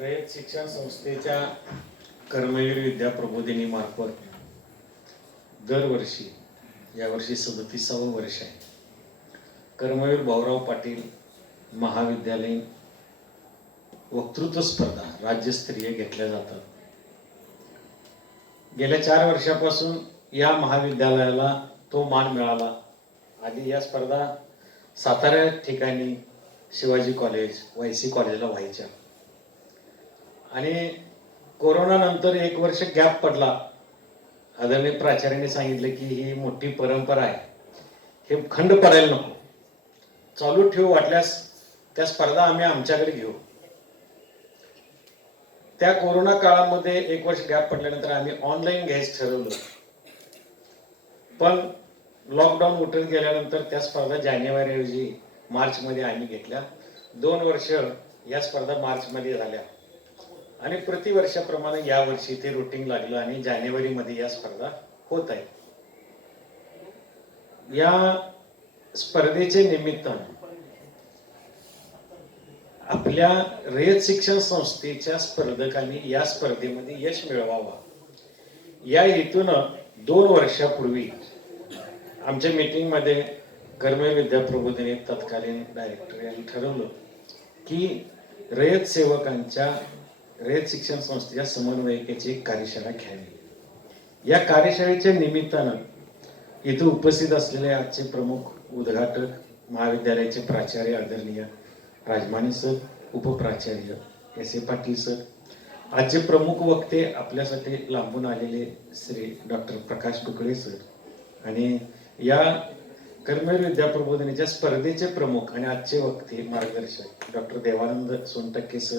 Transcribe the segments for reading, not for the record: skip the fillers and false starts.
रयत शिक्षण संस्थेच्या कर्मवीर विद्या प्रबोधिनी मार्फत दरवर्षी यावर्षी 37वे वर्ष आहे कर्मवीर भाऊराव पाटील महाविद्यालयीन वक्तृत्व स्पर्धा राज्यस्तरीय घेतल्या जातात. गेल्या 4 वर्षापासून या महाविद्यालयाला तो मान मिळाला. आधी या स्पर्धा सातारा ठिकाणी शिवाजी कॉलेज वायसी कॉलेजला व्हायच्या आणि कोरोना नंतर 1 वर्ष गॅप पडला. आदरणीय प्राचार्यांनी सांगितलं की ही मोठी परंपरा आहे, हे खंड पडायला नको, चालू ठेवू, वाटल्यास त्या स्पर्धा आम्ही आमच्याकडे घेऊ. त्या कोरोना काळामध्ये 1 वर्ष गॅप पडल्यानंतर आम्ही ऑनलाईन घ्यायचं ठरवलं, पण लॉकडाऊन उठून गेल्यानंतर त्या स्पर्धा जानेवारीऐवजी मार्चमध्ये आम्ही घेतल्या. 2 वर्ष या स्पर्धा मार्चमध्ये झाल्या आणि प्रतिवर्षाप्रमाणे यावर्षी ते रुटीन लागलं आणि जानेवारीमध्ये या स्पर्धा होत आहेत. या स्पर्धेचे निमित्ताने आपल्या रयत शिक्षण संस्थेच्या स्पर्धकांनी या स्पर्धेमध्ये यश मिळवावा या हेतूनं 2 वर्षापूर्वी आमच्या मीटिंगमध्ये कर्मवीर विद्या प्रबोधिनी तत्कालीन डायरेक्टर यांनी ठरवलं की रयत शिक्षण संस्थेच्या समन्वयकाची एक कार्यशाळा घ्यावी. या कार्यशाळेच्या निमित्तानं इथे उपस्थित असलेले आजचे प्रमुख उद्घाटक महाविद्यालयाचे प्राचार्य आदरणीय राजमाने सर, उपप्राचार्य S.A. पाटील सर, आजचे प्रमुख वक्ते आपल्यासाठी लांबून आलेले श्री डॉक्टर प्रकाश कुकळे सर आणि या कर्मवीर विद्या प्रबोधिनीच्या स्पर्धेचे प्रमुख आणि आजचे वक्ते मार्गदर्शक डॉक्टर देवानंद सोनटक्के सर,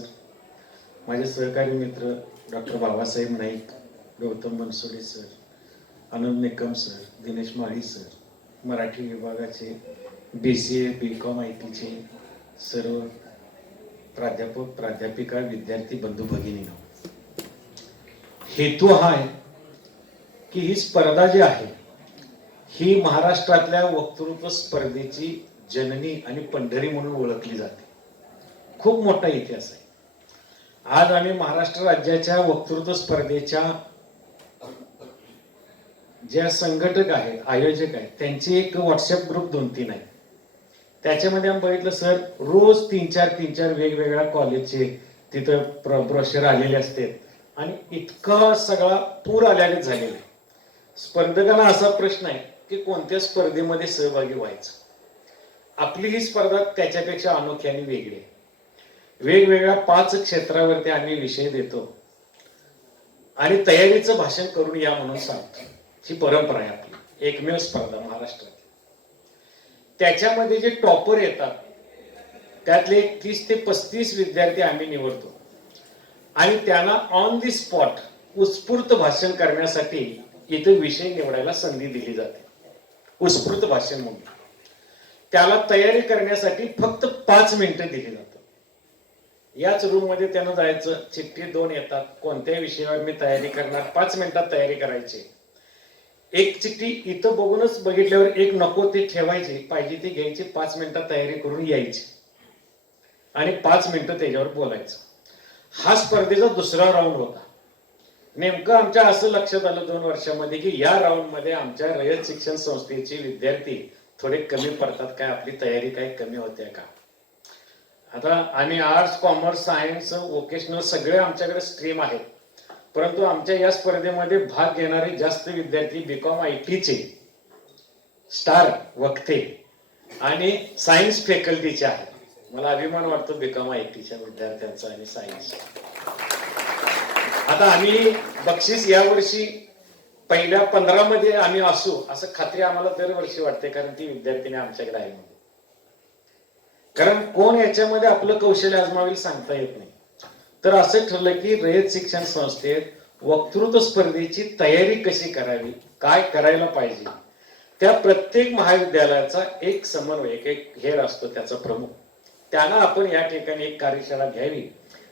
माझे सहकारी मित्र डॉक्टर बाबासाहेब नाईक, गौतम बनसोडे सर, आनंद निकम सर, दिनेश माळी सर, मराठी विभागाचे BCA BCom IT सर्व प्राध्यापक प्राध्यापिका विद्यार्थी बंधू भगिनींनो, हेतू हा आहे की ही स्पर्धा जी आहे ही महाराष्ट्रातल्या वक्तृत्व स्पर्धेची जननी आणि पंढरी म्हणून ओळखली जाते. खूप मोठा इतिहास आहे. आज आम्ही महाराष्ट्र राज्याच्या वक्तृत्व स्पर्धेच्या ज्या संघटक आहेत, आयोजक आहेत, त्यांचे एक व्हॉट्सअप ग्रुप 2-3 आहे. त्याच्यामध्ये आम्ही बघितलं सर, रोज 3-4 वेगवेगळ्या कॉलेजचे तिथं ब्रोशर आलेले असतात आणि इतका सगळा पूर आल्याने झालेला. स्पर्धकांना असा प्रश्न आहे की कोणत्या स्पर्धेमध्ये सहभागी व्हायचं. आपली ही स्पर्धा त्याच्यापेक्षा अनोखी आणि वेगळी आहे. वेगवेगळ्या 5 क्षेत्रावरती आम्ही विषय देतो आणि तयारीचं भाषण करून या म्हणून सांगतो. ही परंपरा आहे आपली, एकमेव स्पर्धा महाराष्ट्रात. त्याच्यामध्ये जे टॉपर येतात त्यातले 30 ते 35 विद्यार्थी आम्ही निवडतो आणि त्यांना ऑन दी स्पॉट उत्स्फूर्त भाषण करण्यासाठी इथे विषय निवडायला संधी दिली जाते. उत्स्फूर्त भाषण म्हणून त्याला तयारी करण्यासाठी फक्त 5 मिनिटं दिली जातात. याच रूम मध्ये त्यानं जायचं, चिठ्ठी 2 येतात, कोणत्याही विषयावर मी तयारी करणार, 5 मिनिटात तयारी करायची. एक चिठ्ठी इथं बघूनच बघितल्यावर एक नको ते ठेवायची, पाहिजे ती घ्यायची, 5 मिनिटात तयारी करून यायची आणि 5 मिनिटं त्याच्यावर बोलायचं. हा स्पर्धेचा 2रा राऊंड होता. नेमकं आमच्या असं लक्षात आलं 2 वर्षामध्ये की या राऊंड मध्ये आमच्या रयत शिक्षण संस्थेचे विद्यार्थी थोडे कमी पडतात काय, आपली तयारी काही कमी होते का. आता आम्ही आर्ट्स, कॉमर्स, सायन्स, वोकेशनल सगळे आमच्याकडे स्ट्रीम आहेत, परंतु आमच्या या स्पर्धेमध्ये भाग घेणारे जास्त विद्यार्थी BCom IT स्टार वक्ते आणि सायन्स फॅकल्टीचे आहेत. मला अभिमान वाटतो BCom IT विद्यार्थ्यांचा आणि सायन्स. आता आम्ही बक्षीस यावर्षी पहिल्या 15 मध्ये आम्ही असू असं खात्री आम्हाला दरवर्षी वाटते, कारण ती विद्यार्थिनी आमच्याकडे आहे. कारण कोण याच्यामध्ये आपलं कौशल्य आजमावेल सांगता येत नाही. तर असं ठरलं की रयत शिक्षण संस्थेत वक्तृत्व स्पर्धेची तयारी कशी करावी, काय करायला पाहिजे, त्या प्रत्येक महाविद्यालयाचा एक समन्वयक, एक हेड असतो त्याचा प्रमुख, त्यांना आपण या ठिकाणी एक कार्यशाळा घ्यावी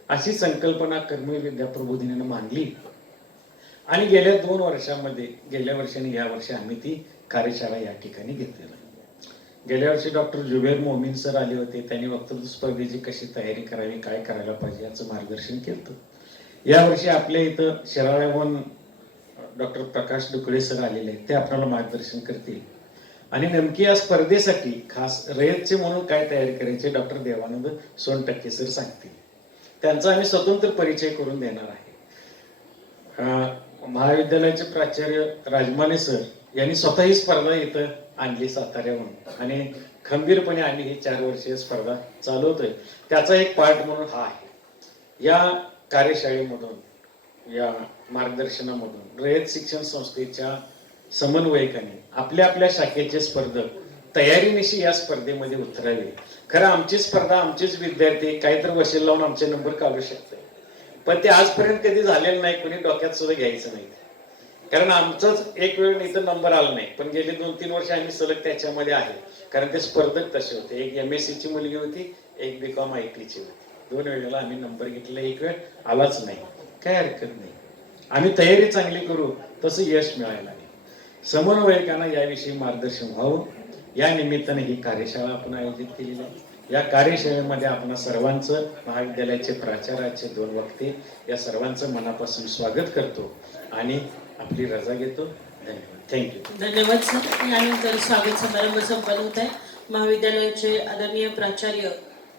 अशी संकल्पना कर्मवीर विद्या प्रबोधिनीने मांडली आणि गेल्या 2 वर्षामध्ये, गेल्या वर्षी आणि या वर्षी आम्ही ती कार्यशाळा या ठिकाणी घेतलेली. गेल्या वर्षी डॉक्टर जुबेर मोमीन सर आले होते. त्यांनी वक्तृत्व स्पर्धेची कशी तयारी करावी, काय करायला पाहिजे याचं मार्गदर्शन केलं. यावर्षी आपल्या इथं शिराळ्याहून डॉक्टर प्रकाश डुकळे सर आलेले आहेत. ते आपल्याला मार्गदर्शन करतील. आणि नेमकी या स्पर्धेसाठी खास रयतचे म्हणून काय तयारी करायची डॉक्टर देवानंद सोनटक्के सर सांगतील. त्यांचा आम्ही स्वतंत्र परिचय करून देणार आहे. महाविद्यालयाचे प्राचार्य राजमाने सर यांनी स्वतः ही स्पर्धा इथं आणली साताऱ्याहून आणि खंबीरपणे आम्ही ही 4 वर्षीय स्पर्धा चालवतोय. त्याचा एक पार्ट म्हणून हा आहे. या कार्यशाळेमधून, या मार्गदर्शनामधून रयत शिक्षण संस्थेच्या समन्वयकांनी आपल्या आपल्या शाखेचे स्पर्धक तयारीनिशी या स्पर्धेमध्ये उतरावे. खरं आमची स्पर्धा, आमचेच विद्यार्थी काहीतरी वशील लावून आमचे नंबर काढू शकते, पण ते आजपर्यंत कधी झालेलं नाही. कोणी डोक्यात सुद्धा घ्यायचं नाही. कारण आमचंच एक वेळ इथं नंबर आला नाही, पण गेले 2-3 वर्ष आम्ही सलग त्याच्यामध्ये आहे. कारण ते स्पर्धक तसे होते. एक MSc ची मुलगी होती, एक BCom IT ची होती. 2 वेळेला आम्ही नंबर घेतला, एक वेळ आलाच नाही. काय हरकत नाही, आम्ही तयारी चांगली करू, तसं यश मिळायला नाही. समन्वयकांना याविषयी मार्गदर्शन व्हावं या निमित्ताने ही कार्यशाळा आपण आयोजित केलेली आहे. या कार्यशाळेमध्ये आपण सर्वांचं, महाविद्यालयाचे प्राचार्याचे 2 वक्ते, या सर्वांचं मनापासून स्वागत करतो आणि आपली रजा घेतो. धन्यवाद. थँक्यू. धन्यवाद सर. यानंतर स्वागत समारंभ संपन्न होत आहे. महाविद्यालयाचे आदरणीय प्राचार्य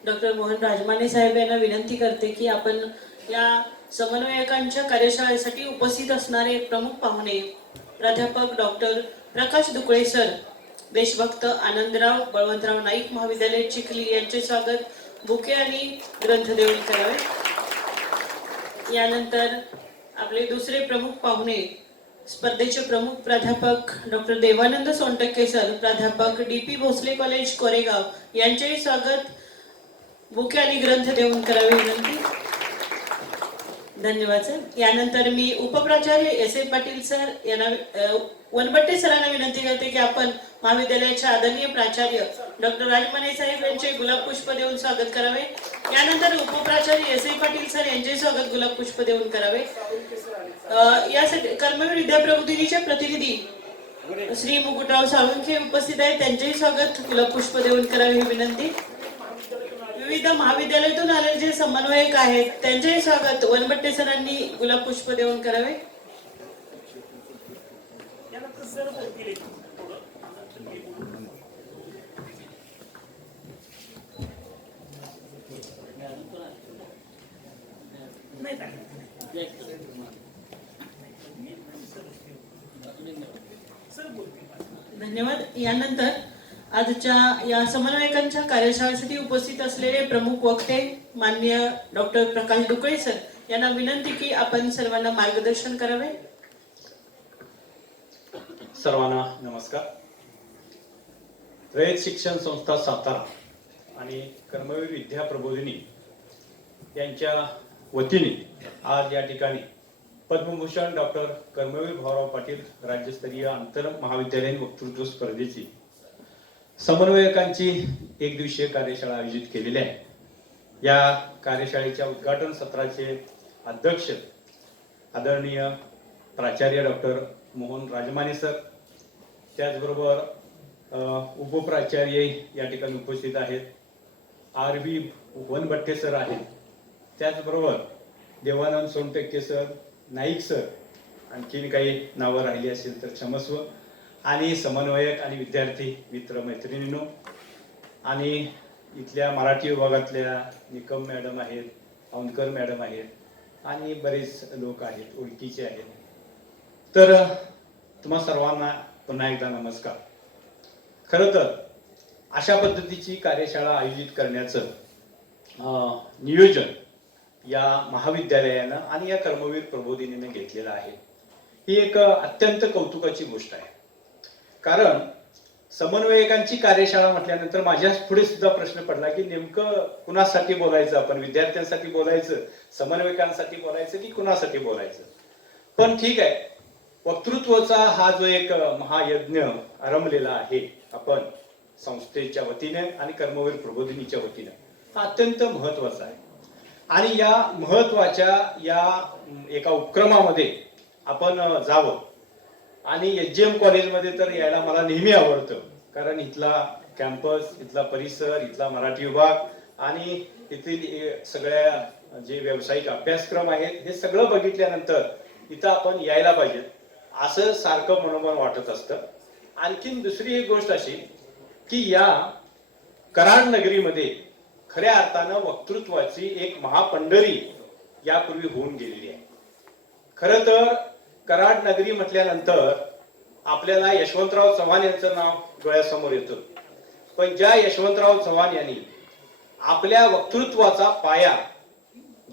डॉक्टर मोहन राजमाने साहेब यांना विनंती करते की आपण या समन्वयकांच्या कार्यशाळेसाठी उपस्थित असणारे प्रमुख पाहुणे प्राध्यापक डॉक्टर प्रकाश डुकळे सर, देशभक्त आनंदराव बळवंतराव नाईक महाविद्यालय चिखली यांचे स्वागत बुके आणि ग्रंथ देऊन करावे. यानंतर आपले दुसरे प्रमुख पाहुणे स्पर्धेचे प्रमुख प्राध्यापक डॉक्टर देवानंद सोनटक्के सर, प्राध्यापक DP भोसले कॉलेज कोरेगाव यांचेही स्वागत बुके आणि ग्रंथ देऊन करावे विनंती. धन्यवाद सर. यानंतर मी उपप्राचार्य S.A. पाटील सर यांना, वनबट्टे सरांना विनंती करते की आपण महाविद्यालयाचे आदरणीय प्राचार्य डॉक्टर राजमाने साहेब यांचे गुलाब पुष्प देऊन स्वागत करावे. यानंतर उपप्राचार्य S.A. पाटील सर यांचे स्वागत गुलाब पुष्प देऊन करावे. यासाठी कर्मवीर विद्याप्रबोधिनीचे प्रतिनिधी श्री मुकुटराव साळुंखे उपस्थित आहेत. त्यांचेही स्वागत गुलाब पुष्प देऊन करावे ही विनंती. विविध महाविद्यालयातून आलेले जे समन्वयक आहेत त्यांचेही स्वागत वनबट्टे सरांनी गुलाब पुष्प देऊन करावे. धन्यवाद. यानंतर आजच्या या समन्वयकांच्या कार्यशाळेसाठी उपस्थित असलेले प्रमुख वक्ते माननीय डॉक्टर प्रकाश डुकळे सर यांना विनंती की आपण सर्वांना मार्गदर्शन करावे. सर्वांना नमस्कार. रयत शिक्षण संस्था सातारा आणि कर्मवीर विद्या प्रबोधिनी यांच्या वतीने आज या ठिकाणी पद्मभूषण डॉक्टर कर्मवीर भाऊराव पाटील राज्यस्तरीय आंतर महाविद्यालयीन वक्तृत्व स्पर्धेची समन्वयकांची 1 दिवसीय कार्यशाळा आयोजित केलेली आहे. या कार्यशाळेच्या उद्घाटन सत्राचे अध्यक्ष आदरणीय प्राचार्य डॉक्टर मोहन राजमाने सर, त्याचबरोबर उपप्राचार्य या ठिकाणी उपस्थित आहेत. RV वनबट्टे सर आहेत. त्याचबरोबर देवानंद सोनटक्के सर, नाईक सर, आणखीन काही नावं राहिली असेल तर क्षमस्व, आणि समन्वयक आणि विद्यार्थी मित्र मैत्रिणींनो, आणि इथल्या मराठी विभागातल्या निकम मॅडम आहेत, औंधकर मॅडम आहेत, आणि बरेच लोक आहेत ओळखीचे आहेत. तर तुम्हा सर्वांना पुन्हा एकदा नमस्कार. खरं तर अशा पद्धतीची कार्यशाळा आयोजित करण्याचं नियोजन या महाविद्यालयानं आणि या कर्मवीर प्रबोधिनीने घेतलेलं आहे. ही एक अत्यंत कौतुकाची गोष्ट आहे. कारण समन्वयकांची कार्यशाळा म्हटल्यानंतर माझ्या पुढे सुद्धा प्रश्न पडला की नेमकं कुणासाठी बोलायचं, आपण विद्यार्थ्यांसाठी बोलायचं, समन्वयकांसाठी बोलायचं की कुणासाठी बोलायचं. पण ठीक आहे, वक्तृत्वाचा हा जो एक महायज्ञ आरंभलेला आहे आपण संस्थेच्या वतीने आणि कर्मवीर प्रबोधिनीच्या वतीने, हा अत्यंत महत्वाचा आहे. आणि या महत्वाच्या या एका उपक्रमामध्ये आपण जावं. आणि SGM कॉलेजमध्ये तर यायला मला नेहमी आवडतं, कारण इथला कॅम्पस, इथला परिसर, इथला मराठी विभाग आणि इथील सगळ्या जे व्यावसायिक अभ्यासक्रम आहेत हे सगळं बघितल्यानंतर इथं आपण यायला पाहिजे असं सारखं मनोमन वाटत असतं. आणखीन दुसरी एक गोष्ट अशी की या कराड नगरीमध्ये खऱ्या अर्थानं वक्तृत्वाची एक महापंढरी यापूर्वी होऊन गेलेली आहे. खरं तर कराड नगरी म्हटल्यानंतर आपल्याला यशवंतराव चव्हाण यांचं नाव डोळ्यासमोर येतं. पण ज्या यशवंतराव चव्हाण यांनी आपल्या वक्तृत्वाचा पाया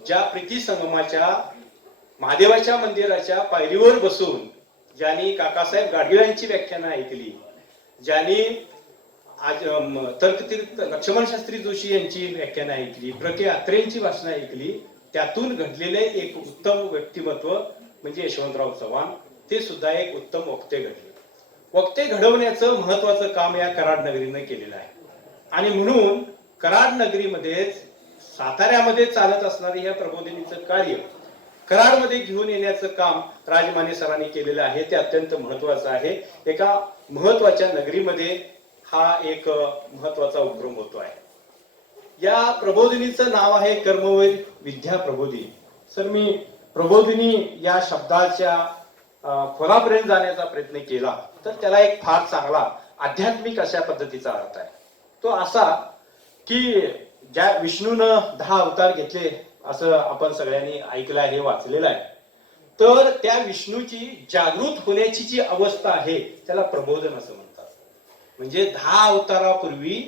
ज्या प्रीती संगमाच्या महादेवाच्या मंदिराच्या पायरीवर बसून ज्यांनी काकासाहेब गाडगिळांची व्याख्यानं ऐकली, ज्यांनी आज तर्कतीर्थ लक्ष्मण शास्त्री जोशी यांची व्याख्यानं ऐकली, प्र.के. अत्रेंची भाषणं ऐकली, त्यातून घडलेले एक उत्तम व्यक्तिमत्व म्हणजे यशवंतराव चव्हाण. ते सुद्धा एक उत्तम वक्ते घडले. वक्ते घडवण्याचं महत्वाचं काम या कराड नगरीने केलेलं आहे. आणि म्हणून कराड नगरीमध्ये साताऱ्यामध्ये चालत असणारे या प्रबोधिनीचं कार्य कराडमध्ये घेऊन येण्याचं काम राजमाने सरांनी केलेलं आहे. ते अत्यंत महत्वाचं आहे. एका महत्वाच्या नगरीमध्ये हा एक महत्वाचा उपक्रम होतो आहे. या प्रबोधिनीचं नाव आहे कर्मवीर विद्या प्रबोधिनी. सर, मी प्रबोधिनी या शब्दाच्या खोलापर्यंत जाण्याचा प्रयत्न केला तर त्याला एक फार चांगला आध्यात्मिक अशा पद्धतीचा अर्थ आहे. तो असा की ज्या विष्णूनं 10 अवतार घेतले असं आपण सगळ्यांनी ऐकलं आहे, वाचलेलं आहे. तर त्या विष्णूची जागृत होण्याची जी अवस्था आहे त्याला प्रबोधन असं म्हणतात. म्हणजे 10 अवतारापूर्वी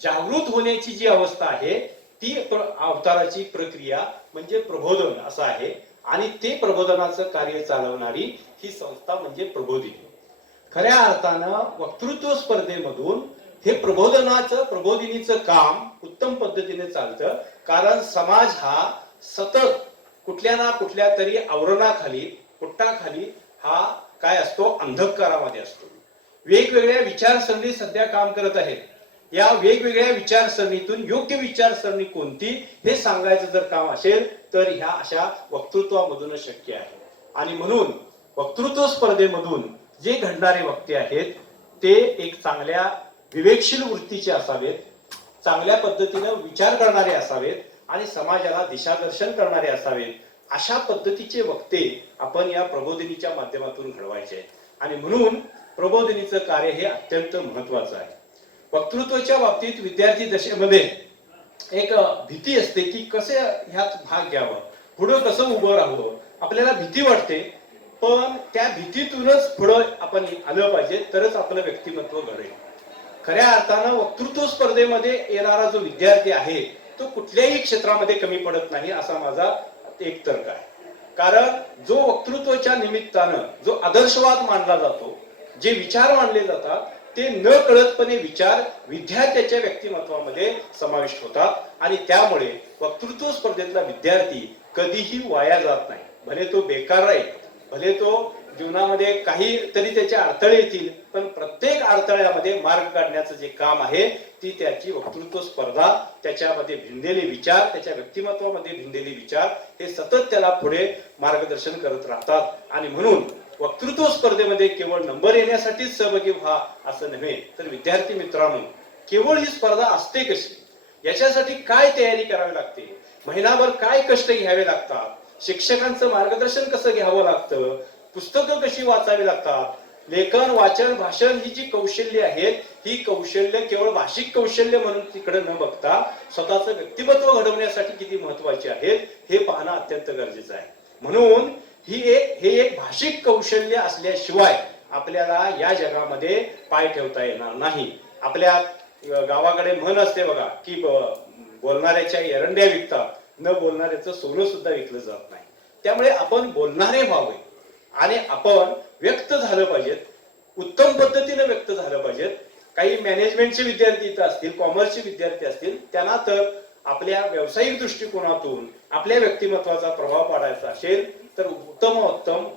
जागृत होण्याची जी अवस्था आहे ती अवताराची प्रक्रिया म्हणजे प्रबोधन असं आहे. आणि ते प्रबोधनाचं कार्य चालवणारी ही संस्था म्हणजे प्रबोधिनी. खऱ्या अर्थानं वक्तृत्व स्पर्धेमधून हे प्रबोधिनीचं काम उत्तम पद्धतीने चालतं. कारण समाज हा सतत कुठल्या ना कुठल्या तरी आवरणाखाली, पुट्टाखाली हा काय असतो, अंधकारामध्ये असतो. वेगवेगळ्या विचारसरणी सध्या काम करत आहेत. या वेगवेगळ्या विचारसरणीतून योग्य विचारसरणी कोणती हे सांगायचं जर काम असेल तर ह्या अशा वक्तृत्वामधूनच शक्य आहे. आणि म्हणून वक्तृत्व स्पर्धेमधून जे घडणारे वक्ते आहेत ते एक चांगल्या विवेकशील वृत्तीचे असावेत, चांगल्या पद्धतीने विचार करणारे असावेत आणि समाजाला दिशादर्शन करणारे असावेत. अशा पद्धतीचे वक्ते आपण या प्रबोधिनीच्या माध्यमातून घडवायचे आहेत. आणि म्हणून प्रबोधिनीचं कार्य हे अत्यंत महत्वाचं आहे. वक्तृत्वाच्या बाबतीत विद्यार्थी दशेमध्ये एक भीती असते की कसे ह्यात भाग घ्यावं, पुढं कसं उभं राहावं, आपल्याला भीती वाटते. पण त्या भीतीतूनच पुढं आपण आलं पाहिजे तरच आपलं व्यक्तिमत्व घडेल. खऱ्या अर्थानं वक्तृत्व स्पर्धेमध्ये येणारा जो विद्यार्थी आहे तो कुठल्याही क्षेत्रामध्ये कमी पडत नाही असा माझा एक तर्क आहे. कारण जो वक्तृत्वाच्या निमित्तानं जो आदर्शवाद मानला जातो, जे विचार मानले जातात ते न कळतपणे विचार विद्यार्थ्याच्या व्यक्तिमत्वामध्ये समाविष्ट होतात. आणि त्यामुळे वक्तृत्व स्पर्धेतला विद्यार्थी कधीही वाया जात नाही. भले तो बेकार राहील, भले तो जीवनामध्ये काही तरी त्याचे अडथळे येतील, पण प्रत्येक अडथळ्यामध्ये मार्ग काढण्याचं जे काम आहे ती त्याची वक्तृत्व स्पर्धा, त्याच्यामध्ये भिनलेले विचार, त्याच्या व्यक्तिमत्वामध्ये भिनलेले विचार हे सतत त्याला पुढे मार्गदर्शन करत राहतात. आणि म्हणून वक्तृत्व स्पर्धेमध्ये केवळ नंबर येण्यासाठीच सहभागी व्हा असं नव्हे, तर विद्यार्थी मित्रांनो केवळ ही स्पर्धा असते कशी, याच्यासाठी काय तयारी करावी लागते, महिनाभर काय कष्ट घ्यावे लागतात, शिक्षकांचं मार्गदर्शन कसं घ्यावं लागतं, पुस्तकं कशी वाचावी लागतात, लेखन, वाचन, भाषण ही जी कौशल्य आहेत ही कौशल्य केवळ भाषिक कौशल्य म्हणून तिकडे न बघता स्वतःचं व्यक्तिमत्व घडवण्यासाठी किती महत्वाचे आहेत हे पाहणं अत्यंत गरजेचं आहे. म्हणून हे एक भाषिक कौशल्य असल्याशिवाय आपल्याला या जगामध्ये पाय ठेवता येणार नाही. आपल्या गावाकडे म्हण असते बघा की बोलणाऱ्याच्या एरंड्या विकतात, न बोलणाऱ्याचं सोनं सुद्धा विकलं जात नाही. त्यामुळे आपण बोलणारे व्हावे आणि आपण व्यक्त झालं पाहिजेत, उत्तम पद्धतीने व्यक्त झालं पाहिजेत. काही मॅनेजमेंटचे विद्यार्थी इथं असतील, कॉमर्सचे विद्यार्थी असतील, त्यांना तर आपल्या व्यावसायिक दृष्टिकोनातून आपल्या व्यक्तिमत्वाचा प्रभाव पाडायचा असेल तर उत्तम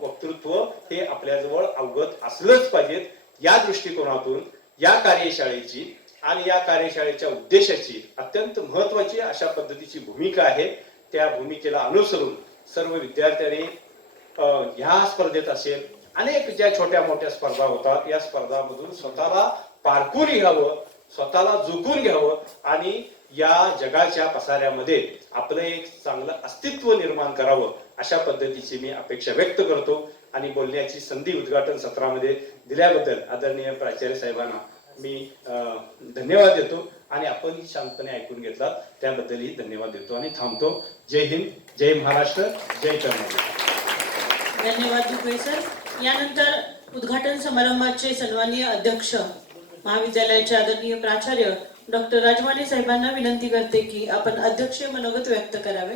वक्तृत्व हे आपल्याजवळ अवगत असलंच पाहिजेत. या दृष्टिकोनातून या कार्यशाळेची आणि या कार्यशाळेच्या उद्देशाची अत्यंत महत्वाची अशा पद्धतीची भूमिका आहे. त्या भूमिकेला अनुसरून सर्व विद्यार्थ्यांनी ह्या स्पर्धेत असेल अनेक ज्या छोट्या मोठ्या स्पर्धा होतात या स्पर्धामधून स्वतःला पारखून घ्यावं, स्वतःला झुकून घ्यावं आणि या जगाच्या पसाऱ्यामध्ये आपलं एक चांगलं अस्तित्व निर्माण करावं, अशा पद्धतीची मी अपेक्षा व्यक्त करतो. आणि बोलण्याची संधी उद्घाटन सत्रामध्ये दिल्याबद्दल आदरणीय प्राचार्य साहेबांना मी धन्यवाद देतो आणि आपण शांतपणे ऐकून घेतला त्याबद्दलही धन्यवाद देतो आणि थांबतो. जय हिंद, जय महाराष्ट्र, जय कर्नाटक. धन्यवाद दुबे सर. यानंतर उद्घाटन समारंभाचे सन्माननीय अध्यक्ष महाविद्यालयाचे आदरणीय प्राचार्य डॉक्टर राजमाने साहेबांना विनंती करते की आपण अध्यक्षीय मनोगत व्यक्त करावे.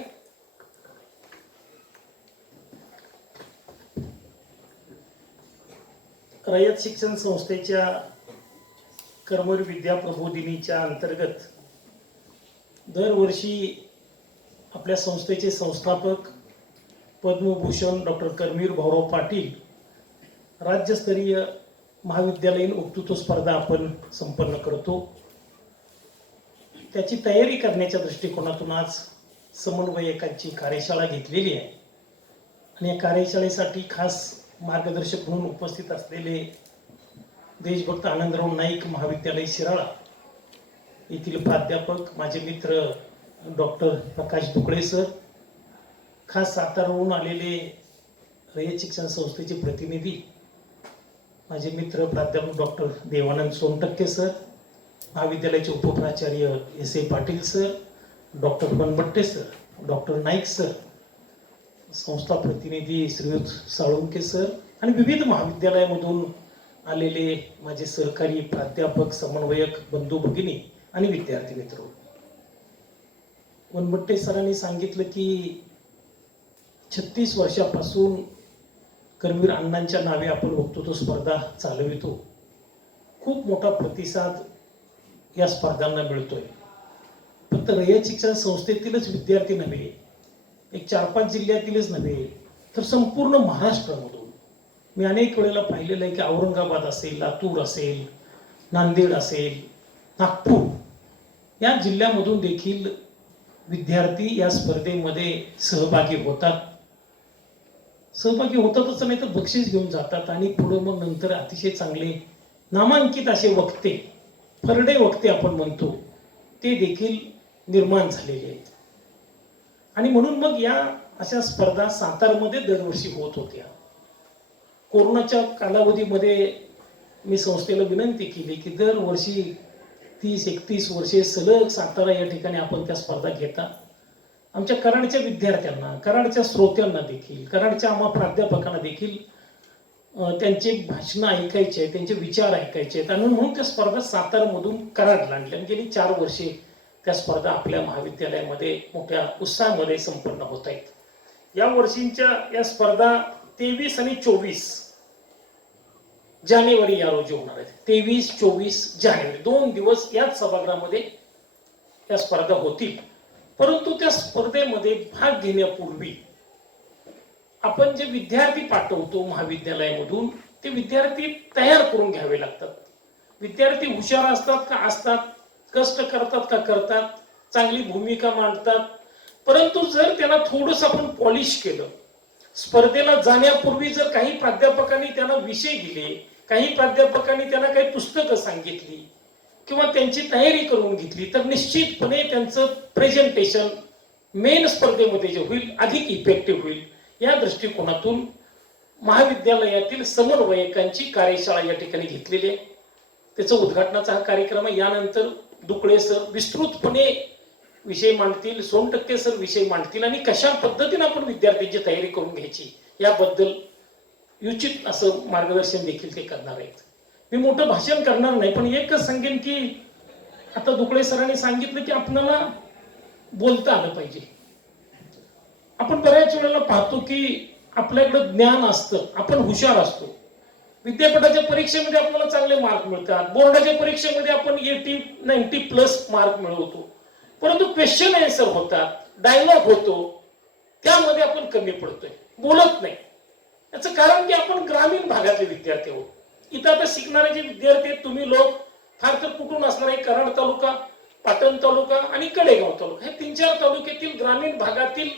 रयत शिक्षण संस्थेच्या कर्मवीर विद्या प्रबोधिनीच्या अंतर्गत दरवर्षी आपल्या संस्थेचे संस्थापक पद्मभूषण डॉक्टर कर्मवीर भाऊराव पाटील राज्यस्तरीय महाविद्यालयीन वक्तृत्व स्पर्धा आपण संपन्न करतो. त्याची तयारी करण्याच्या दृष्टिकोनातून आज समन्वयकांची कार्यशाळा घेतलेली आहे आणि या कार्यशाळेसाठी खास मार्गदर्शक म्हणून उपस्थित असलेले देशभक्त आनंदराव नाईक महाविद्यालय शिराळा येथील प्राध्यापक माझे मित्र डॉक्टर प्रकाश दुकळे सर, खास साताराहून आलेले रयत शिक्षण संस्थेचे प्रतिनिधी माझे मित्र प्राध्यापक डॉक्टर देवानंद सोनटक्के सर, महाविद्यालयाचे उपप्राचार्य S A Patil sir, doctor Banbatte sir, doctor Naik sir, संस्था प्रतिनिधी श्रीयुत साळुंके सर आणि विविध महाविद्यालयामधून आलेले माझे सहकारी प्राध्यापक समन्वयक बंधू भगिनी आणि विद्यार्थी मित्र. बनबट्टे सरांनी सांगितलं की 36 वर्षापासून कर्मवीर अण्णांच्या नावे आपण वक्तृत्व स्पर्धा चालवितो. खूप मोठा प्रतिसाद या स्पर्धांना मिळतोय. फक्त रयत शिक्षण संस्थेतीलच विद्यार्थी नव्हे, एक 4-5 जिल्ह्यातीलच नव्हे, तर संपूर्ण महाराष्ट्रामधून मी अनेक वेळेला पाहिलेलं आहे की औरंगाबाद असेल, लातूर असेल, नांदेड असेल, नागपूर या जिल्ह्यामधून देखील विद्यार्थी या स्पर्धेमध्ये सहभागी होतातच नाही तर बक्षीस घेऊन जातात आणि पुढे मग नंतर अतिशय चांगले नामांकित असे वक्ते, फरडे वक्ते आपण म्हणतो, ते देखील निर्माण झालेले आहेत. आणि म्हणून मग या अशा स्पर्धा सातारमध्ये दरवर्षी होत होत्या. कोरोनाच्या कालावधीमध्ये मी संस्थेला विनंती केली की दरवर्षी 30-31 वर्षे सलग सातारा या ठिकाणी आपण त्या स्पर्धा घेता. आमच्या कराडच्या विद्यार्थ्यांना, कराडच्या श्रोत्यांना देखील, कराडच्या आम्हा प्राध्यापकांना देखील त्यांचे भाषणं ऐकायचे आहेत, त्यांचे विचार ऐकायचे आहेत आणि म्हणून त्या स्पर्धा सातारमधून कराडला आणल्या. गेली 4 वर्षे त्या स्पर्धा आपल्या महाविद्यालयामध्ये मोठ्या उत्साहामध्ये संपन्न होत आहेत. या वर्षींच्या या स्पर्धा 23 आणि 24 जानेवारी या रोजी होणार आहेत. 23-24 जानेवारी 2 दिवस याच सभागृहामध्ये या स्पर्धा होतील. परंतु त्या स्पर्धेमध्ये भाग घेण्यापूर्वी आपण जे विद्यार्थी पाठवतो महाविद्यालयामधून ते विद्यार्थी तयार करून घ्यावे लागतात. विद्यार्थी हुशार असतात का असतात, कष्ट करतात का करतात, चांगली भूमिका मांडतात. परंतु जर त्याला थोडंस आपण पॉलिश केलं, स्पर्धेला जाण्यापूर्वी जर काही प्राध्यापकांनी त्यांना विषय दिले, काही प्राध्यापकांनी त्यांना काही पुस्तकं सांगितली किंवा त्यांची तयारी करून घेतली, तर निश्चितपणे त्यांचं प्रेझेंटेशन मेन स्पर्धेमध्ये जे होईल अधिक इफेक्टिव्ह होईल. या दृष्टिकोनातून महाविद्यालयातील समन्वयकांची कार्यशाळा या ठिकाणी घेतलेली आहे. त्याचं उद्घाटनाचा हा कार्यक्रम आहे. यानंतर दुकळे सर विस्तृतपणे विषय मांडतील, सोनटक्के सर विषय मांडतील आणि कशा पद्धतीने आपण विद्यार्थ्यांची तयारी करून घ्यायची याबद्दल उचित असं मार्गदर्शन देखील ते करणार आहेत. मी मोठं भाषण करणार नाही, पण एकच सांगेन की आता दुकळे सरांनी सांगितलं की आपल्याला बोलता आलं पाहिजे. आपण बऱ्याच वेळेला पाहतो की आपल्याकडं ज्ञान असतं, आपण हुशार असतो, विद्यापीठाच्या परीक्षेमध्ये आपल्याला चांगले मार्क मिळतात, बोर्डाच्या परीक्षेमध्ये आपण 80-90+ मार्क मिळवतो, परंतु क्वेश्चन आन्सर होतात, डायलॉग होतो, त्यामध्ये आपण कमी पडतोय, बोलत नाही. याचं कारण की आपण ग्रामीण भागातले विद्यार्थी आहोत. इथं आता शिकणारे जे विद्यार्थी आहेत, तुम्ही लोक फार तर कुठून असणार आहे, कराड तालुका, पाटण तालुका आणि कडेगाव तालुका, हे 3-4 तालुक्यातील ग्रामीण भागातील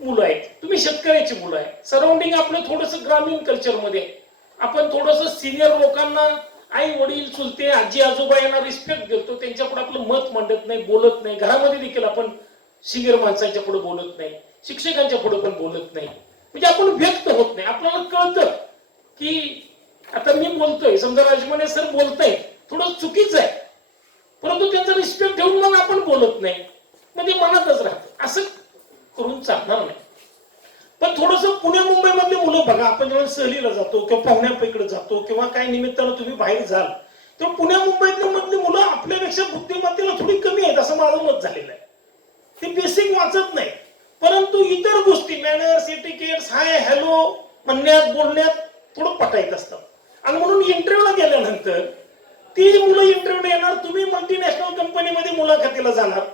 मुलं आहेत. तुम्ही शेतकऱ्याची मुलं आहेत. सराउंडिंग आपलं थोडंसं ग्रामीण कल्चरमध्ये, आपण थोडंसं सिनियर लोकांना आई वडील चुलते आजी आजोबा यांना रिस्पेक्ट देतो, त्यांच्यापुढे आपलं मत मांडत नाही, बोलत नाही. घरामध्ये देखील आपण सिनियर माणसांच्या पुढे बोलत नाही, शिक्षकांच्या पुढे पण बोलत नाही. म्हणजे आपण व्यक्त होत नाही. आपल्याला कळतं की आता मी बोलतोय, समजा राजमाने सर बोलताय, थोडं चुकीचं आहे, परंतु त्यांचा रिस्पेक्ट ठेवून मग आपण बोलत नाही, मग ते मनातच राहतं. असं करून चालणार नाही. पण थोडस पुणे मुंबई मधली मुलं बघा, आपण जेव्हा सहलीला जातो किंवा पाहुण्यापैकडे जातो किंवा काही निमित्तानं तुम्ही बाहेर जाल, तेव्हा पुण्या मुंबईतली मधली मुलं आपल्यापेक्षा बुद्धिमत्तेला थोडी कमी आहेत असं माझं मत झालेलं आहे. ते बेसिक वाचत नाही, परंतु इतर गोष्टी मॅनर्स, एटिकेट्स, हाय हॅलो म्हणण्यात बोलण्यात थोडं पटायत असतात. आणि म्हणून इंटरव्ह्यूला गेल्यानंतर ती मुलं इंटरव्ह्यूला येणार, तुम्ही मल्टीनॅशनल कंपनीमध्ये मुलाखतीला जाणार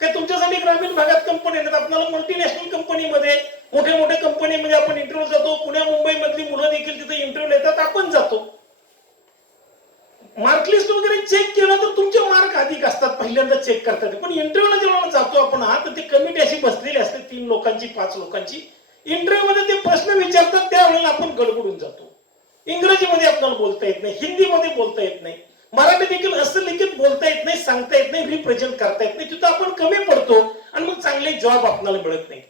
काय? तुमच्यासाठी ग्रामीण भागात कंपनी आहेत, आपल्याला मल्टीनॅशनल कंपनीमध्ये मोठ्या मोठ्या कंपनीमध्ये आपण इंटरव्ह्यू जातो. पुण्या मुंबई मधली मुलं देखील तिथे इंटरव्ह्यू येतात, आपण जातो. मार्कलिस्ट वगैरे चेक केलं तर तुमचे मार्क अधिक असतात, पहिल्यांदा चेक करतात. पण इंटरव्ह्यूला जेव्हा जातो आपण तर ती कमिटी अशी बसलेली असते 3 लोकांची 5 लोकांची. इंटरव्ह्यू मध्ये ते प्रश्न विचारतात, त्यावेळेला आपण गडबडून जातो. इंग्रजीमध्ये आपल्याला बोलता येत नाही, हिंदीमध्ये बोलता येत नाही, मराठी देखील असं लिखित बोलता येत नाही, सांगता येत नाही, रिप्रेझेंट करता येत नाही. तिथं आपण कमी पडतो आणि मग चांगले जॉब आपल्याला मिळत नाही.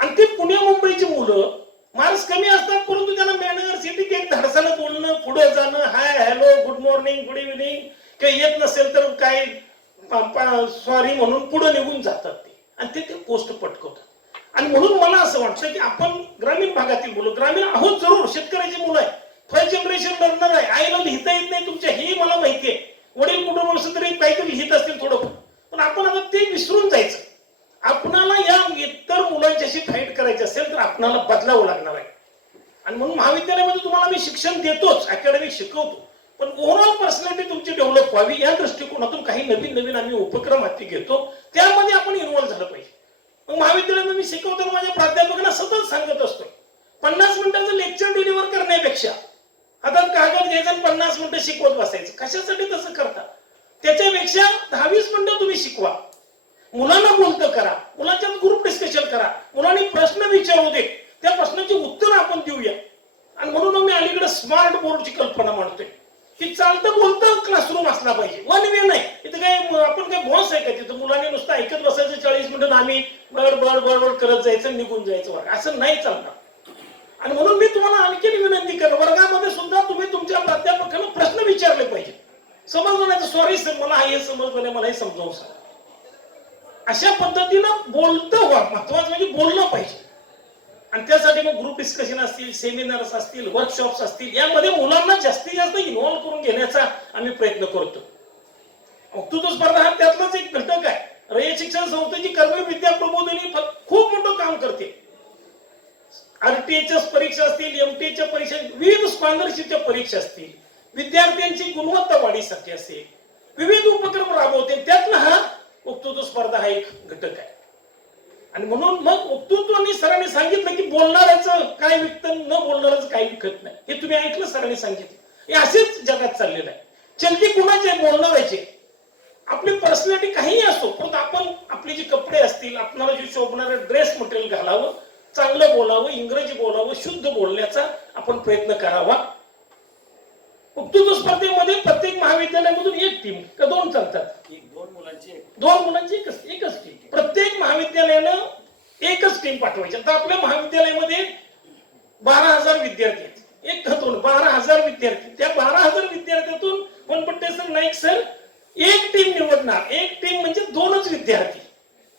आणि ते पुणे मुंबईची मुलं मार्क्स कमी असतात, परंतु त्यांना मॅनर्स, एटिकेट, धाडसानं बोलणं, पुढे जाणं, hi hello good morning good evening काही येत नसेल तर काय सॉरी म्हणून पुढे निघून जातात ते, आणि ते पोस्ट पटकवतात. आणि म्हणून मला असं वाटतं की आपण ग्रामीण भागातील मुलं, ग्रामीण आहोत जरूर, शेतकऱ्याची मुलं आहे, फर्स्ट जनरेशन लर्नर आहे, आईला लिहिता येत नाही तुमच्या, हे मला माहिती आहे. वडील कुटुंब असं तरी काहीतरी लिहित असतील थोडं, पण आपण आता ते विसरून जायचं. आपणाला या इतर मुलांच्याशी फाईट करायची असेल तर आपणाला बदलावं लागणार आहे. आणि म्हणून महाविद्यालयामध्ये तुम्हाला मी शिक्षण देतोच, अकॅडमिक शिकवतो, पण ओव्हरऑल पर्सनॅलिटी तुमची डेव्हलप व्हावी या दृष्टिकोनातून काही नवीन नवीन आम्ही उपक्रम हाती घेतो, त्यामध्ये आपण इन्व्हॉल्व्ह झालं पाहिजे. मग महाविद्यालयामध्ये मी शिकवताना माझ्या प्राध्यापकांना सतत सांगत असतो, 50 मिनिटांचं लेक्चर डिलिव्हर करण्यापेक्षा आता कागद घ्यायचं आणि 50 मिनिटं शिकवत बसायचं, कशासाठी तसं करता? त्याच्यापेक्षा 10-20 मिनिटं तुम्ही शिकवा, मुलांना बोलतं करा, मुलांच्यात ग्रुप डिस्कशन करा, मुलांनी प्रश्न विचारू दे, त्या प्रश्नाची उत्तर आपण देऊया. आणि म्हणून मी अलीकडे स्मार्ट बोर्डची कल्पना मांडतोय की चालतं बोलतं क्लासरूम असला पाहिजे, वन वे नाही. इथं काय आपण काय बॉस आहे का? तिथं मुलांनी नुसतं ऐकत बसायचं 40 मिनिटं, आम्ही बड बड बड करत जायचं, निघून जायचं वर्ग, असं नाही चालणार. आणि म्हणून मी तुम्हाला आणखी विनंती करतो, वर्गामध्ये सुद्धा तुम्ही तुमच्या प्राध्यापकांना प्रश्न विचारले पाहिजे. समजलं नाही तर सॉरी सर मला हे समजलं नाही, मला हे समजावून सांगा. अशा पद्धतीनं बोलतं व्हा, महत्वाचं म्हणजे बोललं पाहिजे. आणि त्यासाठी मग ग्रुप डिस्कशन असतील, सेमिनार्स असतील, वर्कशॉप्स असतील, यामध्ये मुलांना जास्तीत जास्त इन्व्हॉल्व करून घेण्याचा आम्ही प्रयत्न करतो. वक्तृत्व स्पर्धा हा त्यातलाच एक घटक आहे. रयत शिक्षण संस्थेची कर्मवीर विद्या प्रबोधिनी खूप मोठं काम करते. आरटीएच्या परीक्षा असतील, एमटीएच्या परीक्षा, विविध स्कॉलरशिपच्या परीक्षा असतील, विद्यार्थ्यांची गुणवत्ता वाढीसाठी असेल, विविध उपक्रम राबवते, त्यातला हा वक्तृत्व स्पर्धा हा एक घटक आहे. आणि म्हणून मग वक्तृत्वानी सरांनी सांगितलं की बोलणाऱ्याचं काय विकतं, न बोलणाऱ्याचं काय विकत नाही, हे तुम्ही ऐकलं, सरांनी सांगितलं. हे असेच जगात चाललेलं आहे. चलती कुणाचे? बोलणाऱ्याचे. आपली पर्सनॅलिटी काहीही असो, परंतु आपण आपले जे कपडे असतील, आपल्याला जे शोभणारं ड्रेस मटेरियल घालावं, चांगलं बोलावं, इंग्रजी बोलावं, शुद्ध बोलण्याचा आपण प्रयत्न करावा. वक्तृत्व स्पर्धेमध्ये प्रत्येक महाविद्यालयामधून 1 टीम का 2 चालतात? 2 मुलांची एकच टीम. प्रत्येक महाविद्यालयानं एकच टीम पाठवायची. आता आपल्या महाविद्यालयामध्ये 12,000 विद्यार्थी आहेत, 12,000 विद्यार्थी. त्या 12,000 विद्यार्थ्यातून वनपट्टेसर नाईक सर 1 टीम निवडणार. 1 टीम म्हणजे 2च विद्यार्थी,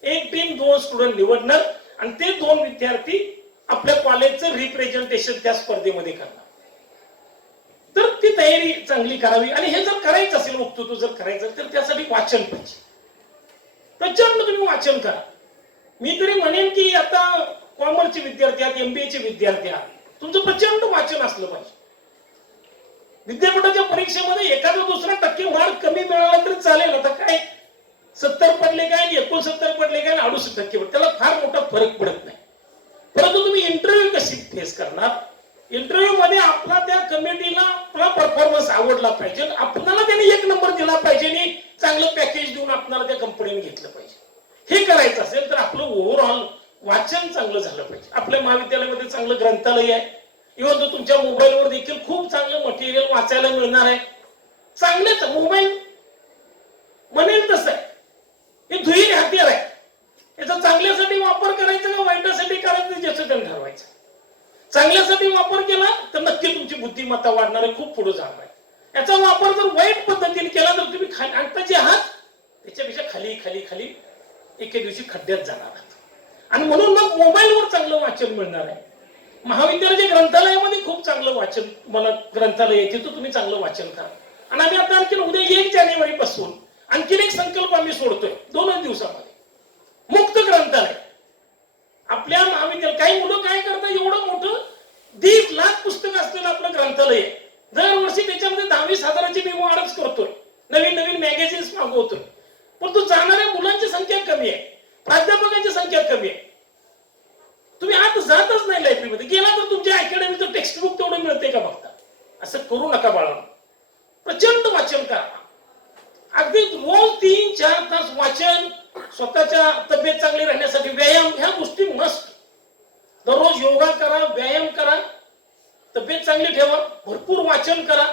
1 टीम 2 स्टुडंट निवडणार आणि ते 2 विद्यार्थी आपल्या कॉलेजचं रिप्रेझेंटेशन त्या स्पर्धेमध्ये करणार. तर ती तयारी चांगली करावी. आणि हे जर करायचं असेल, वक्तृत्व जर करायचं तर त्यासाठी वाचन पाहिजे. प्रचंड तुम्ही वाचन करा. मी तरी म्हणेन की आता कॉमर्सचे विद्यार्थी आहात, MBA चे विद्यार्थी आहात, तुमचं प्रचंड वाचन असलं पाहिजे. विद्यापीठाच्या परीक्षेमध्ये एखादा दुसरा टक्के मार्क कमी मिळाला तरी चालेल. आता काय 70 पडले काय, 69 पडले काय, 68% पडले, त्याला फार मोठा फरक पडत नाही. परंतु तुम्ही इंटरव्ह्यू कशी फेस करणार? इंटरव्ह्यू मध्ये आपला त्या कमिटीला आपला परफॉर्मन्स आवडला पाहिजे, आपल्याला त्यांनी 1 नंबर दिला पाहिजे आणि चांगलं पॅकेज देऊन आपल्याला त्या कंपनीने घेतलं पाहिजे. हे करायचं असेल तर आपलं ओव्हरऑल वाचन चांगलं झालं पाहिजे. आपल्या महाविद्यालयामध्ये चांगलं ग्रंथालय आहे, इव्हन तो तुमच्या मोबाईलवर देखील खूप चांगलं मटेरियल वाचायला मिळणार आहे. चांगलेच मोबाईल म्हणेल तसं आहे, हे दुहेरी हत्यार आहे. याचा चांगल्यासाठी वापर करायचा का वाईटासाठी करायचं ज्याचं त्यांनी ठरवायचं. चांगल्यासाठी वापर केला तर नक्की तुमची बुद्धिमत्ता वाढणार आहे, खूप पुढे जाणार आहे. याचा वापर जर वाईट पद्धतीने केला तर तुम्ही आताचे आहात त्याच्यापेक्षा खाली खाली खाली एके दिवशी खड्ड्यात जाणार आहात. आणि म्हणून मग मोबाईलवर चांगलं वाचन मिळणार आहे. महाविद्यालयाच्या ग्रंथालयामध्ये खूप चांगलं वाचन, तुम्हाला ग्रंथालय आहे तिथं तुम्ही चांगलं वाचन करा. आणि आम्ही आता आणखी उद्या 1 जानेवारी पासून आणखीन एक संकल्प आम्ही सोडतोय 2 दिवसामध्ये, मुक्त ग्रंथालय. आपल्या महाविद्यालय काही मुलं काय करतात, एवढं मोठं 1.5 लाख पुस्तकं असलेलं आपलं ग्रंथालय आहे. दरवर्षी त्याच्यामध्ये 10-20 मी वाढच करतोय, नवीन नवीन मॅगझिन्स मागवतोय. परंतु जाणाऱ्या मुलांची संख्या कमी आहे, प्राध्यापकांची संख्या कमी आहे. तुम्ही आत जातच नाही लायब्ररीमध्ये. गेला तर तुमच्या अकॅडमीचं टेक्स्टबुक तेवढं मिळते का बघता. असं करू नका बाळांनो. प्रचंड वाचन करा. अगदी रोज 3-4 तास वाचन, स्वतःच्या तब्येत चांगली राहण्यासाठी व्यायाम, ह्या गोष्टी मस्त. दररोज योगा करा, व्यायाम करा, तब्येत चांगली ठेवा, भरपूर वाचन करा,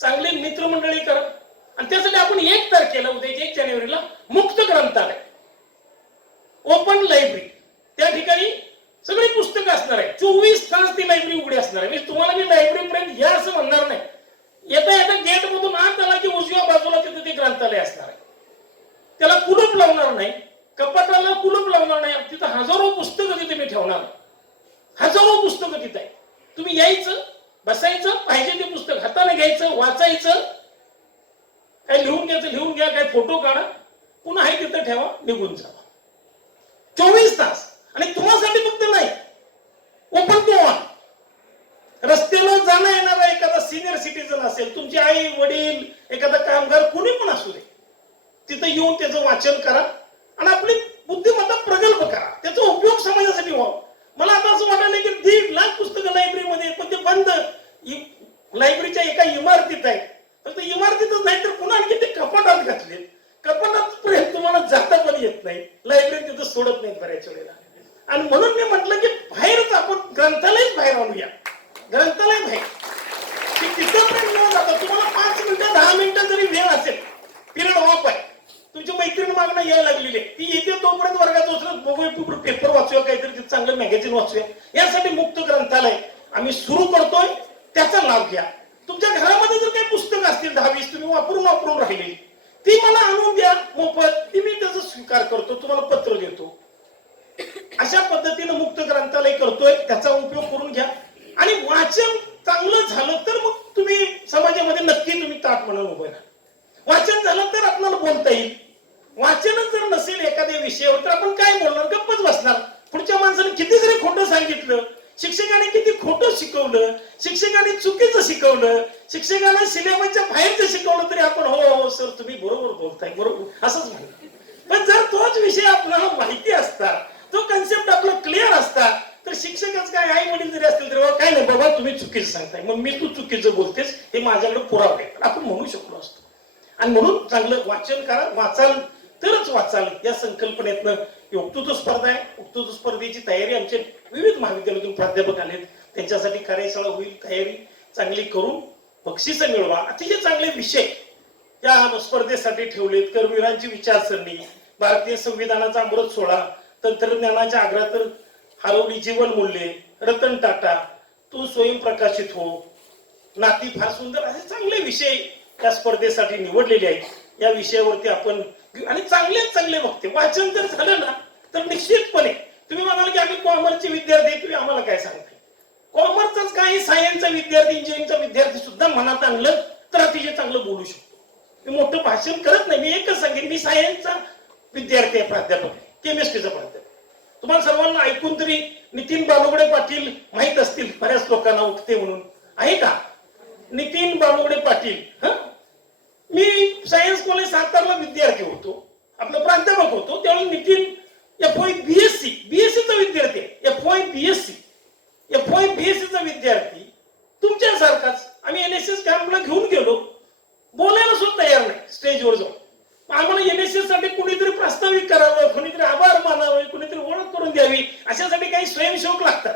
चांगले मित्रमंडळी करा. आणि त्यासाठी आपण 1 तारखेला उद्या 1 जानेवारीला मुक्त ग्रंथालय, ओपन लायब्ररी, त्या ठिकाणी सगळी पुस्तकं असणार आहे. 24 तास ती लायब्ररी उघडी असणार आहे. म्हणजे तुम्हाला मी लायब्ररी पर्यंत या असं म्हणणार नाही. येता येता गेट मधून आत आला की उजव्या बाजूला तिथे ते ग्रंथालय असणार आहे. त्याला कुलूप लावणार नाही, कपाटाला कुलूप लावणार नाही. तिथं हजारो पुस्तकं तिथे मी ठेवणार, हजारो पुस्तकं तिथे आहे. तुम्ही यायचं, बसायचं, पाहिजे ते पुस्तक हाताने घ्यायचं, वाचायचं, काय लिहून घ्यायचं लिहून घ्या, काय फोटो काढा, पुन्हा आहे तिथं ठेवा, निघून जावा. 24 तास. आणि तुम्हासाठी फक्त नाही, ओपन टू ऑल. रस्त्याला जाणं येणारा एखादा सिनियर सिटीजन असेल, तुमची आई वडील, एखादा कामगार, कोणी पण असू दे, तिथं येऊन त्याचं वाचन करा आणि आपली बुद्धिमत्ता प्रगल्भ करा. त्याचा उपयोग समाजासाठी व्हावा. मला आता असं वाटायला की 1.5 लाख पुस्तकं लायब्ररीमध्ये, पण ते बंद लायब्ररीच्या एका इमारतीत आहेत. फक्त इमारतीतच नाही तर पुन्हा आणखी ते कपाटात घातले. कपाटात पर्यंत तुम्हाला जाता पण येत नाही, लायब्ररी तिथं सोडत नाहीत बऱ्याच वेळेला. आणि म्हणून मी म्हटलं की बाहेरच आपण ग्रंथालयच बाहेर आणूया. ग्रंथालय बाहेर तिथं पण न जाता तुम्हाला 5 मिनिटं 10 मिनिटं जरी वेळ असेल, पिरियड ऑफ आहे, तुमची मैत्रीण मागणं यायला लागलेली आहे, ती येते तोपर्यंत वर्गात उचलत बघूया, पेपर वाचूया, काहीतरी चांगलं मॅगझिन वाचूया. यासाठी मुक्त ग्रंथालय आम्ही सुरू करतोय, त्याचा लाभ घ्या. तुमच्या घरामध्ये जर काही पुस्तकं असतील 10-20 तुम्ही वापरून राहिलेली, ती मला आणून द्या मोफत, ती मी त्याचा स्वीकार करतो, तुम्हाला पत्र देतो. अशा पद्धतीने मुक्त ग्रंथालय करतोय, त्याचा उपयोग करून घ्या. आणि वाचन चांगलं झालं तर मग तुम्ही समाजामध्ये नक्की तुम्ही ताट म्हणून उभं राहा. वाचन झालं तर आपल्याला बोलता येईल. वाचनच जर नसेल एखाद्या विषयावर तर आपण काय बोलणार, गप्पच बसणार. पुढच्या माणसाने किती जरी खोटं सांगितलं, शिक्षकाने किती खोटं शिकवलं, शिक्षकाने चुकीचं शिकवलं, शिक्षकाने सिलेबसच्या बाहेरचं शिकवलं तरी आपण हो सर तुम्ही बरोबर बोलताय, बरोबर असंच म्हणतो. पण जर तोच विषय आपल्याला माहिती असता, तो कन्सेप्ट आपला क्लिअर असता, तर शिक्षकच काय आई वडील जरी असतील तरी काय नाही बाबा तुम्ही चुकीचं सांगताय, मग मी तू चुकीचं बोलतेस हे माझ्याकडे पुरावा आहे, आपण म्हणू शकलो असतो. आणि म्हणून चांगलं वाचन करा, वाचाल तरच वाचाल या संकल्पनेतनं वक्तृत्व स्पर्धा आहे. वक्तृत्व स्पर्धेची तयारी आमचे विविध महाविद्यालयातून प्राध्यापक आलेत, त्यांच्यासाठी कार्यशाळा होईल, तयारी चांगली करून बक्षिसं मिळवा. अतिशय चांगले विषय या स्पर्धेसाठी ठेवलेत. करवीरांची विचारसरणी, भारतीय संविधानाचा अमृत सोहळा, तंत्रज्ञानाच्या आग्रातर हरवली जीवन मूल्ये, रतन टाटा, तू स्वयंप्रकाशित हो, नाती फार सुंदर, असे चांगले विषय या स्पर्धेसाठी निवडलेले आहेत. या विषयावरती आपण आणि चांगले वक्ते वाचन जर झालं ना तर निश्चितपणे तुम्ही म्हणाल की आम्ही कॉमर्सचे विद्यार्थी, तुम्ही आम्हाला काय सांगताय, कॉमर्सचाच काही सायन्सचा विद्यार्थी, इंजिनिअरिंगचा विद्यार्थी सुद्धा मनात आणलं तर अतिशय चांगलं बोलू शकतो. मी मोठं भाषण करत नाही, मी एकच सांगेन, मी सायन्सचा विद्यार्थी आहे, प्राध्यापक आहे, केमिस्ट्रीचा प्राध्यापक. तुम्हाला सर्वांना ऐकून तरी नितीन बालुगडे पाटील माहित असतील बऱ्याच लोकांना, वक्ते म्हणून आहे का नितीन बालुगडे पाटील? मी सायन्स कॉलेज सातारला विद्यार्थी होतो, आपलं प्राध्यापक होतो, त्यावेळी नितीन FY BSc चा विद्यार्थी आहे. FY BSc चा विद्यार्थी तुमच्यासारखाच. आम्ही NSS कॅम्पला घेऊन गेलो, बोलायला सुद्धा तयार नाही स्टेजवर जाऊन. आम्हाला NSS साठी कुणीतरी प्रास्ताविक करावं, कुणीतरी आभार मानावे, कुणीतरी ओळख करून द्यावी, अशासाठी काही स्वयंसेवक लागतात.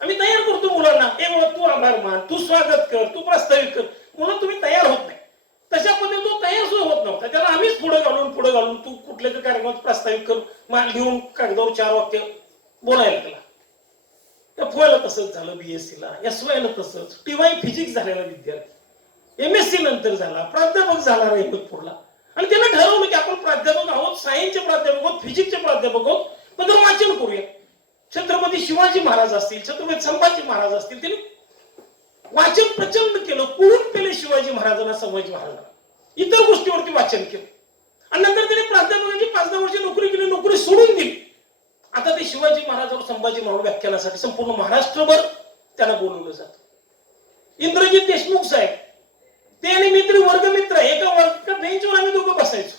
आम्ही तयार करतो मुलांना, तू आभार मान, तू स्वागत कर, तू प्रास्ताविक कर. मुलं तुम्ही तयार होत नाही. तशा पद्धतीने तो तयार सुद्धा होत नव्हता. त्याला आम्हीच पुढे घालून तू कुठल्या तरी कार्यक्रमात प्रस्तावित कर, लिहून कागदावर 4 वाक्य बोलायला लागला. एफवायला तसंच झालं, बीएससीला, एसवायला तसंच, टीवाय फिजिक्स झालेला विद्यार्थी, एमएससी नंतर झाला, प्राध्यापक झाला रहिमतपूरला. आणि त्यानं ठरवलं की आपण प्राध्यापक आहोत, सायन्सचे प्राध्यापक आहोत, फिजिक्सचे प्राध्यापक आहोत, पण जर वाचन करूया. छत्रपती शिवाजी महाराज असतील, छत्रपती संभाजी महाराज असतील, त्यांनी वाचन प्रचंड केलं, कुळून पेले शिवाजी महाराजांना, संभाजी महाराजांना, इतर गोष्टीवरती वाचन केलं. आणि नंतर त्यांनी प्राध्यापकांची 5-10 वर्ष नोकरी केली, नोकरी सोडून दिली. आता ते शिवाजी महाराजांवर, संभाजी महाराज व्याख्यानासाठी संपूर्ण महाराष्ट्रभर त्यांना बोलवलं जातं. इंद्रजित देशमुख साहेब, ते आणि मित्र, वर्गमित्र, एका बेंचवर आम्ही दोघं बसायचो.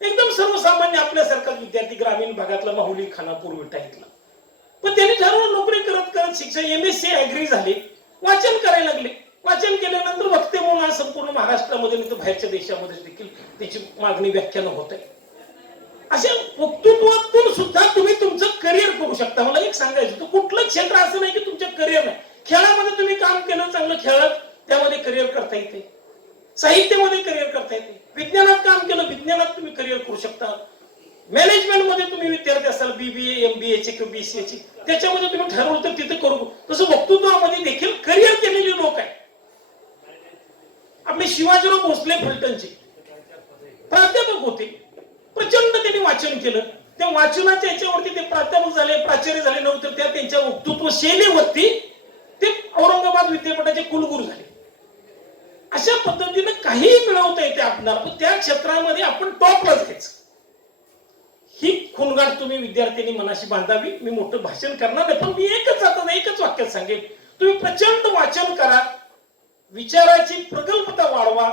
एकदम सर्वसामान्य आपल्यासारखा विद्यार्थी, ग्रामीण भागातला, माहुली, खानापूर, विटा इथला. पण त्यांनी ठरवलं नोकरी करत करत शिक्षण, एमएससी ऍग्री झाले, वाचन करायला लागले. वाचन केल्यानंतर वक्ते म्हणून आज संपूर्ण महाराष्ट्रामध्ये नाही तर बाहेरच्या देशामध्ये देखील त्याची मागणी, व्याख्यानं होत आहे. अशा वक्तृत्वातून सुद्धा तुम्ही तुमचं करिअर करू शकता. मला एक सांगायचं, तर कुठलं क्षेत्र असं नाही की तुमचं करिअर नाही. खेळामध्ये तुम्ही काम केलं, चांगलं खेळत, त्यामध्ये करिअर करता येते. साहित्यामध्ये करिअर करता येते. विज्ञानात काम केलं, विज्ञानात तुम्ही करिअर करू शकता. मॅनेजमेंटमध्ये तुम्ही विद्यार्थी असाल, बीबीए, एमबीएचे किंवा बीसीएचे, त्याच्यामध्ये तुम्ही ठरवलं तर तिथे करू. तसं वक्तृत्वामध्ये देखील करिअर केलेले लोक आहेत. आपले शिवाजीराव भोसले फलटणचे प्राध्यापक होते, प्रचंड त्यांनी वाचन केलं. त्या वाचनाच्या याच्यावरती ते प्राध्यापक झाले, प्राचार्य झाले, नंतर त्या त्यांच्या वक्तृत्व शैलीवरती ते औरंगाबाद विद्यापीठाचे कुलगुरू झाले. अशा पद्धतीने काहीही मिळवता येते आपल्याला, पण त्या क्षेत्रामध्ये आपण टॉपला जायचं. ही खुणगाठ तुम्ही विद्यार्थ्यांनी मनाशी बांधावी. मी मोठं भाषण करणार नाही, पण मी एकच वाक्यात सांगेन, तुम्ही प्रचंड वाचन करा, विचाराची प्रगल्भता वाढवा,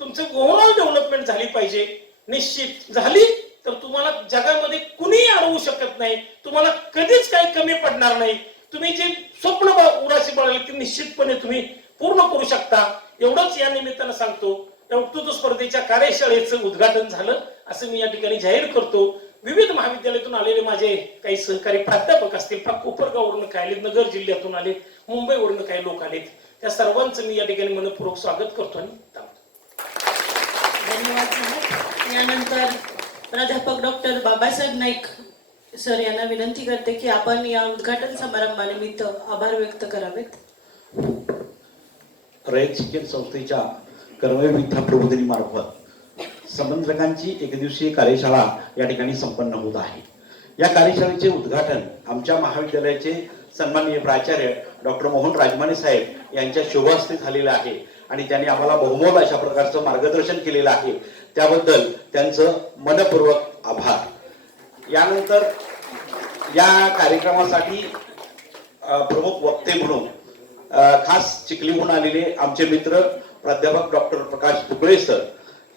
तुमचं ओव्हरऑल डेव्हलपमेंट झाली पाहिजे. निश्चित झाली तर तुम्हाला जगामध्ये कुणीही अडवू शकत नाही, तुम्हाला कधीच काही कमी पडणार नाही. तुम्ही जे स्वप्न उराशी बाळगले ते निश्चितपणे तुम्ही पूर्ण करू शकता. एवढंच या निमित्तानं सांगतो. त्या वक्तृत्व स्पर्धेच्या कार्यशाळेचं उद्घाटन झालं असं मी या ठिकाणी जाहीर करतो. विविध महाविद्यालयातून आलेले माझे काही सहकारी प्राध्यापक असतील, कोपरगाववरून काही आलेत, नगर जिल्ह्यातून आलेत, मुंबईवरून काही लोक आलेत, त्या सर्वांचं मी या ठिकाणी मनपूर्वक स्वागत करतो आणि धन्यवाद साहेब. यानंतर प्राध्यापक डॉक्टर बाबासाहेब नाईक सर यांना विनंती करते की आपण या उद्घाटन समारंभानिमित्त आभार व्यक्त करावेत. रयत शिक्षण संस्थेच्या कर्मवीर विद्या प्रबोधिनीमार्फत समन्वयकांची एकदिवसीय कार्यशाळा या ठिकाणी संपन्न होत आहे. या कार्यशाळेचे उद्घाटन आमच्या महाविद्यालयाचे सन्माननीय प्राचार्य डॉक्टर मोहन राजमाने साहेब यांच्या शुभहस्ते झालेलं आहे आणि त्यांनी आम्हाला बहुमोल अशा प्रकारचं मार्गदर्शन केलेलं आहे. त्याबद्दल त्यांचं मनपूर्वक आभार. यानंतर या कार्यक्रमासाठी प्रमुख वक्ते म्हणून खास चिखलीहून आलेले आमचे मित्र प्राध्यापक डॉक्टर प्रकाश तुकडे सर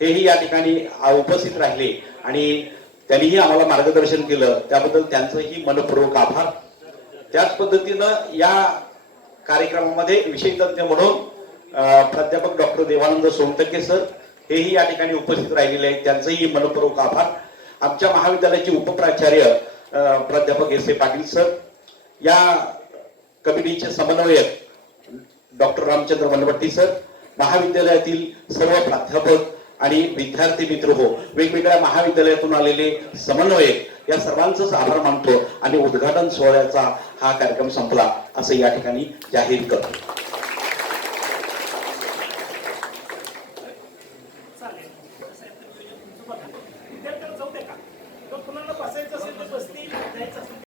हेही या ठिकाणी उपस्थित राहिले आणि त्यांनीही आम्हाला मार्गदर्शन केलं. त्याबद्दल त्यांचंही मनपूर्वक आभार. त्याच पद्धतीनं या कार्यक्रमामध्ये विषय तज्ञ म्हणून प्राध्यापक डॉक्टर देवानंद सोनटक्के सर हेही या ठिकाणी उपस्थित राहिलेले आहेत. त्यांचंही मनपूर्वक आभार. आमच्या महाविद्यालयाचे उपप्राचार्य प्राध्यापक एस ए पाटील सर, या कमिटीचे समन्वयक डॉक्टर रामचंद्र मनवट्टी सर, महाविद्यालयातील सर्व प्राध्यापक आणि विद्यार्थी मित्र हो, वेगवेगळ्या महाविद्यालयातून आलेले समन्वयक, या सर्वांचाच आभार मानतो आणि उद्घाटन सोहळ्याचा हा कार्यक्रम संपला असं या ठिकाणी जाहीर करतो.